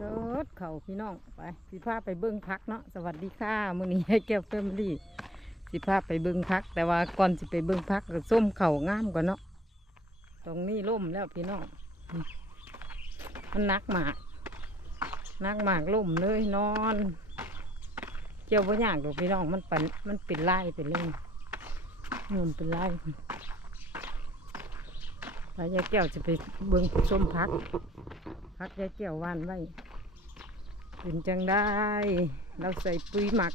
เกิดเข่าพี่น้องไปสิพาไปเบิ้งพักเนาะสวัสดีค่ะมื้อนี้ให้แก้วเฟมลี่สิพาไปเบิ้งพัก แต่ว่าก่อนสิไปเบิ้งพักก็ส้มเข่างามก่อนเนาะตรงนี้ล่มแล้วพี่น้องมันนักหมากนักหมากล่มเลยนอนเกี่ยวบ่ยากดอกพี่น้องมันเป็นมันเป็นไล่เป็นเรื่องมันเป็นไล่ไปยายแก้วจะไปเบิ้งส้มพักพักยายแก้ววานไว้ เป็นจังได้ เราใส่ปุ๋ยหมัก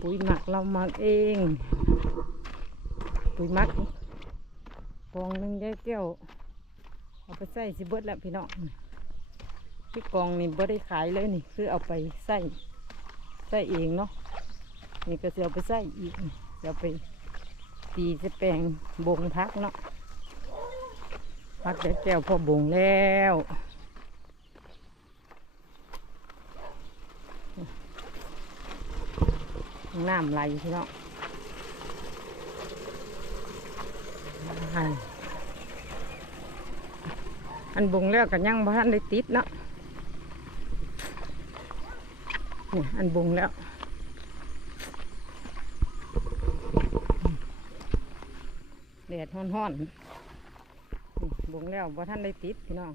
ปุ๋ยหมักเราหมักเอง ปุ๋ยหมักกองหนึ่งยายแก้วเอาไปใส่สิเบิดแล้วพี่น้องที่กองนี่บ่ได้ขายเลยนี่ คือเอาไปใส่ใส่เองเนาะนี่ก็จะเอาไปใส่อีกจะเอาไปตีจะแปลงบงพักเนาะพักแต่แก้วพอบงแล้ว น้ำไหลพี่น้องอันอันบงแล้วกันยังบ้านได้ติดเนาะนี่อันบุงแล้วแดดฮ้อนๆนี่บงแล้วบ่ท่านได้ติดพี่น้อง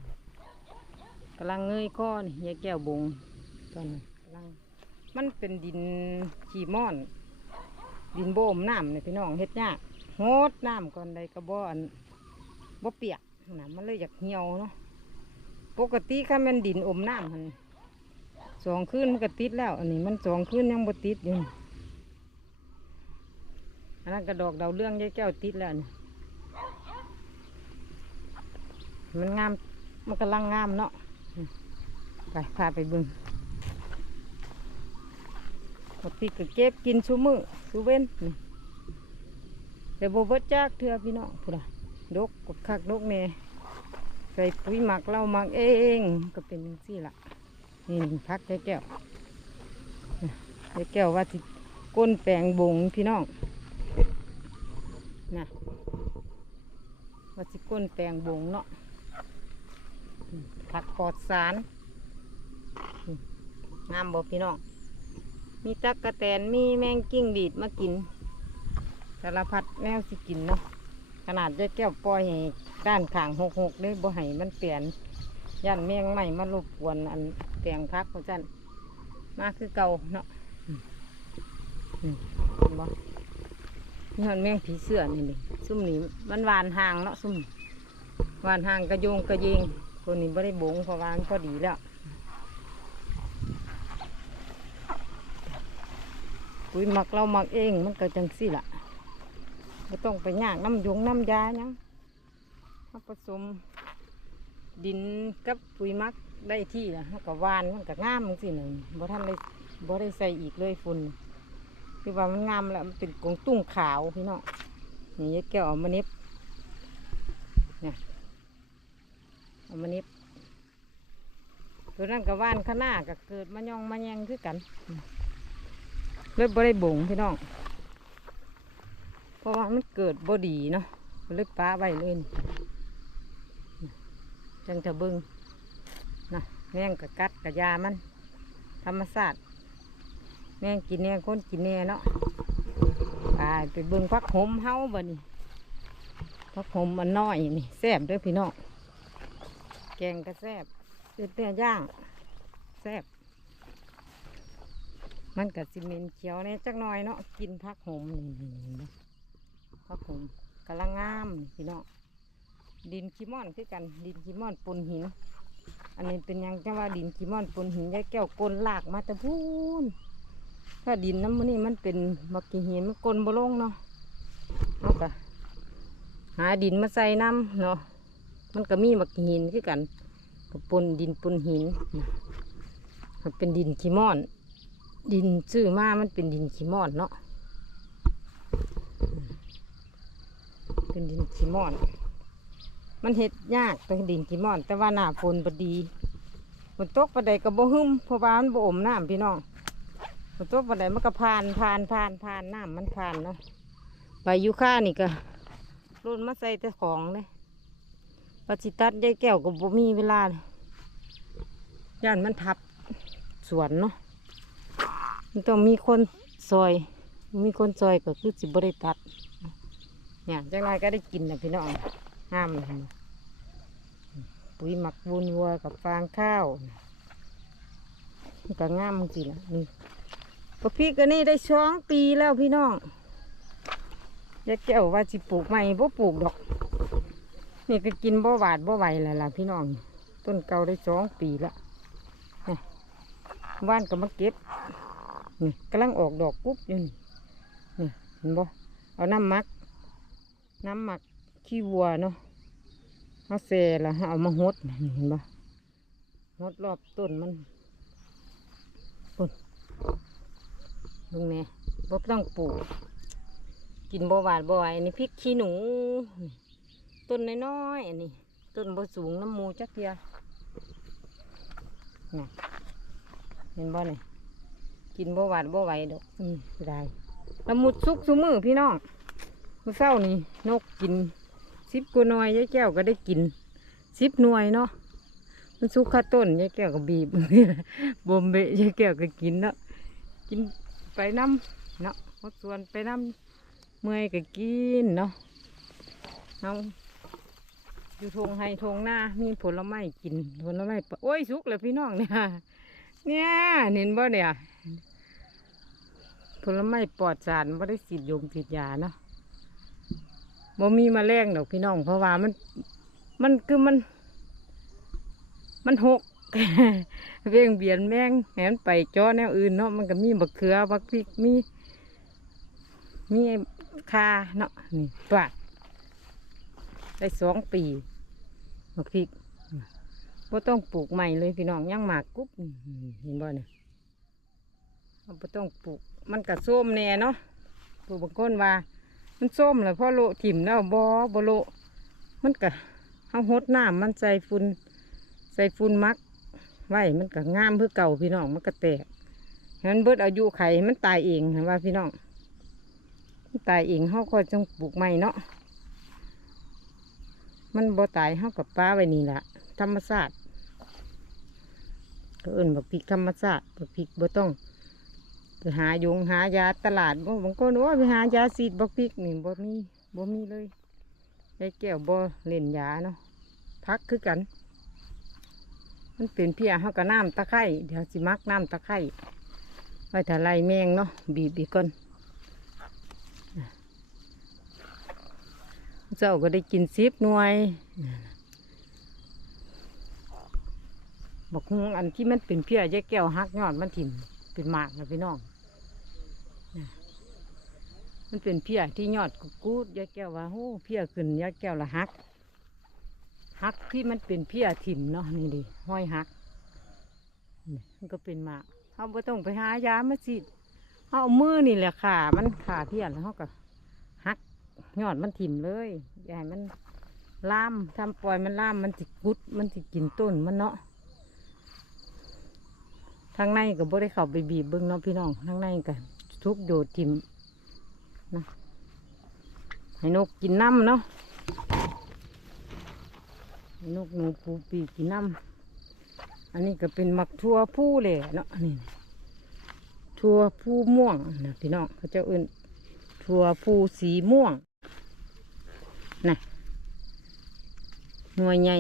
กำลังเงยก้อนยายแก้วบุงตอนนี้ มันเป็นดินขี้ม่อน ดินโบมน้ำเนี่ยพี่น้องเฮ็ดยากโหดน้ำก่อนใดกระบอนบ่เปียกนะมันเลยอยากเหี่ยวเนาะปกติถ้ามันดินอมน้ำมันสองคืนมันก็ติดแล้ว อันนี้มันสองคืนยังบ่ติดอยู่อันนั้นกระดอกดาวเรื่องยายแก้วติดแล้วนี่มันงามมันกำลังงามเนาะไปพาไปเบึง ปกติก็เก็บกินชูมือชูเว้นนี่แต่โบเบิดจากเถื่อพี่น้องพูดอะดกกดคักดกเนใส่ปุ๋ยหมักเราหมักเองก็เป็นจังซี่ละนี่พักแก้วนี่แก้วว่าที่ก้นแปลงบงพี่น้องนะว่าที่ก้นแปลงบงเนาะผักปอดสารงามบอกพี่น้อง มีตักกะแตนมีแมงกิ้งดีดมากินสารพัดแมวสิกินเนาะขนาดยายแก้วปล่อยให้ด้านขางหกหกเลยบ่ให้มันเปลี่ยนยันแมงใหม่มารบกวนอันแปลงพักเของจันมาคือเก่าเนาะนบ่นี่มันแมงผีเสื้อนี่นี่ซุ่มนี่มันหวานห่างเนาะซุ่มหวานห่างกระโยงกระเยงตัวนี้ไม่ได้บงเพราะว่านพอดีแล้ว ปุ๋ยหมักเราหมักเองมันก็จังสี่ละไม่ต้องไปยางน้ำยงน้ำยาหยังมาผสมดินกับปุ๋ยมักได้ที่ละมันก็หวานมันก็งามจังสิหนึ่งบ่ท่านได้บ่ได้ใส่อีกเลยฝุ่นคือว่ามันงามแล้วมันเป็นกงตุ้งขาวพี่น้องนี่ยแก้วเอามาเน็บเอามานิบตัวนั้นกับว่านข้างหน้าก็เกิดมายองมาแยงคือกัน เลยบ่ได้บ่งพี่น้อง เพราะว่ามันเกิดบ่ดีเนาะเลยป้าไว้เลยนี่จังจะบิงนะแมงกะกัดกะยามัน ธรรมศาสตร์แมงกินแน่คนกินแน่เนาะไปไปเบิงพักหมเฮาบ่นี่พักหมมันน้อยนี่แซ่บด้วยพี่น้องแกงก็แซ่บเป็นเนื้อย่างแซ่บ มันกับซีเมนเขียวเนี่ยจักหน่อยเนาะกินผักหอมนี่นี่ผักหอมกำลังงามนี่พี่น้องดินขี้ม่อนคือกันดินขี้ม่อนปนหิน อันนี้เป็นยังจะว่าดินขี้ม่อนปนหินยายแก้วกลนลากมาแต่พูนถ้าดินน้ำมันนี่มันเป็นมักกีหินมันกลนบ่ลงเนาะเอากะหาดินมาใส่น้ำเนาะมันก็มีมักหินคือกันกับปนดินปนหินมันเป็นดินขี้ม่อน ดินซื้อมามันเป็นดินขี้มอนเนาะเป็นดินขี้มอน มันเห็ดยากเป็นดินขี้มอน แต่ว่าหน้าฝนบดีฝนตกประใดก็บ่หึมเพราะว่ามันบ่อมน้ำพี่น้องฝนตกประใดมันก็ผ่านผ่านผ่านผ่านน้ำมันผ่านเนาะใบยูคานี่ก็รุ่นมาใส่แต่ของเลยปฏิตัดยายแก้วก็บ่มีเวลาเลยย่านมันทับสวนเนาะ ต้องมีคนซอย มีคนซอยก็คือสิบริตัดเนี่ยจังไรก็ได้กินนะพี่น้องห้ามเลยปุ๋ยหมักบุญวัวกับฟางข้าวมันก็งามจริงละนี่พอพี่ก็นี่ได้สองปีแล้วพี่น้องยายแก้วว่าสิปลูกใหม่บ่ปลูกดอก นี่ก็กินบ่หวาดบ่ไหวแล้วล่ะพี่น้อง ต้นเก่าได้สองปีละว่านก็มาเก็บ นี่กำลังออกดอกปุ๊บอยู่นี่นี่เห็นบ่เอาน้ำหมัก น้ำหมักขี้วัวเนาะเอาเซแล้วเอามาหดเห็นบ่หดรอบต้นมันปุ่นลุงแม่บ่ต้องปลูกกินบ่หวาดบ่อันนี้พริกขี้หนู ต้นน้อยๆอันนี้ต้นบ่สูงน้ำมูจักเทียนี่เห็นบ่นี่ กินบ่หวาดบ่ไหวดอกอืมสิได้ละมุดซุกซุมือพี่น้องมื้อเช้านี่นกกินสิบกว่าหน่วยยายแก้วก็ได้กินสิบหน่วยเนาะมันซุกข้าต้นยายแก้วก็บีบ บ่มเบะยายแก้วก็กินเนาะกินไปน้ำเนาะหดส่วนไปน้ำเมื่อยก็กินเนาะเอาอยู่ทงไฮทงหน้ามีผลไม้กินผลไม้ปะโอ้ยสุกเลยพี่น้องเนี่ยเนี่ยเห็นบ่เนี่ย ผลไม้ปลอดสารไม่ได้ฉีดยงฉีดยาเนาะบ่มีมาแรงดอกพี่น้อง เพราะว่ามันมันคือมัน มันหกเวียงเบียนแมงแหนไปจ้อแนวอื่นเนาะมันก็มีบักเขือบักพริกมีมีไอ้คาเนาะนี่ปาดได้สองปีบักพริกบ่ต้องปลูกใหม่เลยพี่น้องยังหมากกุ๊บเห็นบ่เนี่ยเราบ่ต้องปลูก มันก็ส้มแน่เนาะผู้บางคนว่า มันส้มแล้วพอโลถิ่มแล้วบ่บ่โลมันก็เฮาหดน้ำมันใส่ฝุ่นใส่ฝุ่นมักไว้มันก็งามเพื่อเก่าพี่น้องมันก็แตกให้มันเบิดอายุไขมันตายเองเห็นว่าพี่น้องมันตายเองเฮาก็ต้องปลูกใหม่เนาะมันบ่ตายเฮากับป้าไว้นี่แหละธรรมชาติก็เอิ้นบักพริกธรรมชาติบักพริกบ่ต้อง ไปหายงหายาตลาดบ่บางคนว่าไปหายาสีดบักพริกนี่บ่มีบ่มีเลยยายแก้วบ่เล่นยาเนาะพักคือกัน มันเป็นเพียเฮากับน้ำตะไคร้เดี๋ยวสิมักน้ำตะไคร้ไว้ถ้าไล่แมงเนาะบีบอีกก่อนเจ้าก็ได้กินซิบหน่วยบอกฮุงอันที่มันเป็นเพี้ยแยกแก้วหักยอดมันถิ่มเป็นหมากนะพี่น้อง มันเป็นเพี้ยที่ยอดกุกูดยกแก้วว่าโอ้เพี้ยขึ้นยกแก้วละหักหักที่มันเป็นเพี้ยถิ่มเนาะนี่ดิห้อยหักมันก็เป็นมากเขาไม่ต้องไปหายามาฉีดเขาเอามือนี่แหละขามันขาเพี้ยแล้วเขาก็หักยอดมันถิ่มเลยอย่าให้มันล่ามทำปล่อยมันล่ามมันจิกุด มันจิกินต้นมันเนาะทางในก็บ่ได้เขาไปบีบเบิ้งเนาะพี่น้องทางในก็ทุกโยดถิ่ม นะให้นกกินน้ำเนาะให้นกหนูปูปีกินน้ำอันนี้ก็เป็นมักทั่วผู้เลยเนาะอันนี้ทั่วผู้ม่วงนะพี่น้องเขาจ้าเอื่นถั่วพูสีม่วงนะหน่วยใหญ่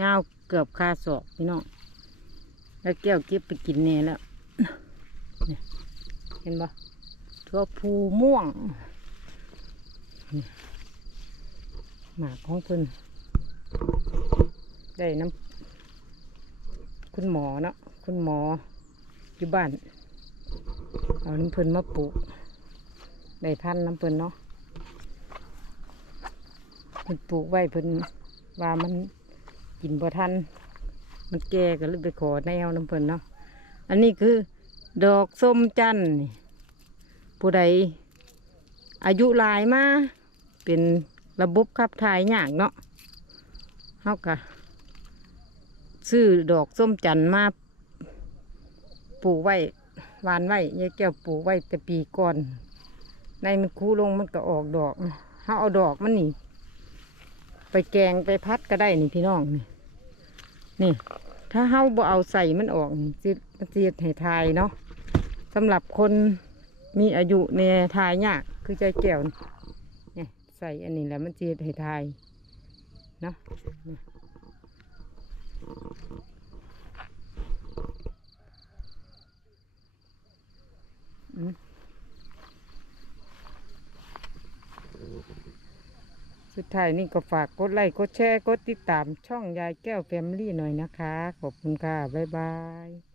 ยาวเกือบคาศอกพี่น้องแล้วแก้วเก็บไปกินแน่แล้วเนี่ยเห็นปะ ถั่วพูม่วง หมากของเพิ่นได้น้ำคุณหมอเนาะคุณหมออยู่บ้าน เอาน้ำเพิ่นมาปลูกได้พันน้ำเพิ่นเนาะเพิ่นปลูกไว้เพิ่นว่ามันกินบ่ทัน มันแก่ก็เลยไปขอแนวน้ำเพิ่นเนาะ อันนี้คือ ดอกส้มจันทร์ ผู้ใดอายุหลายมาเป็นระบบขับถ่ายยากเนาะเฮากะซื้อดอกส้มจันทร์มาปลูกไว้หวานไว้ยายแก้วปลูกไว้แต่ปีก่อนในมันคูลงมันก็ออกดอกนะเขาเอาดอกมันนี่ ไปแกงไปพัดก็ได้นี่พี่น้องนี่นี่ ถ้าเฮาบ่เอาใส่มันออกจิมันจีดให้ทายเนาะสำหรับคน มีอายุเนี่ยทายยากคือใจแก้วเนี่ยใส่อันนี้แหล้วมันจีดให้ทายเนาะสุดท้ายนี่ก็ฝากกดไลค์กดแชร์ กดติดตามช่องยายแก้วแฟมลี่หน่อยนะคะ ขอบคุณค่ะ บ๊ายบาย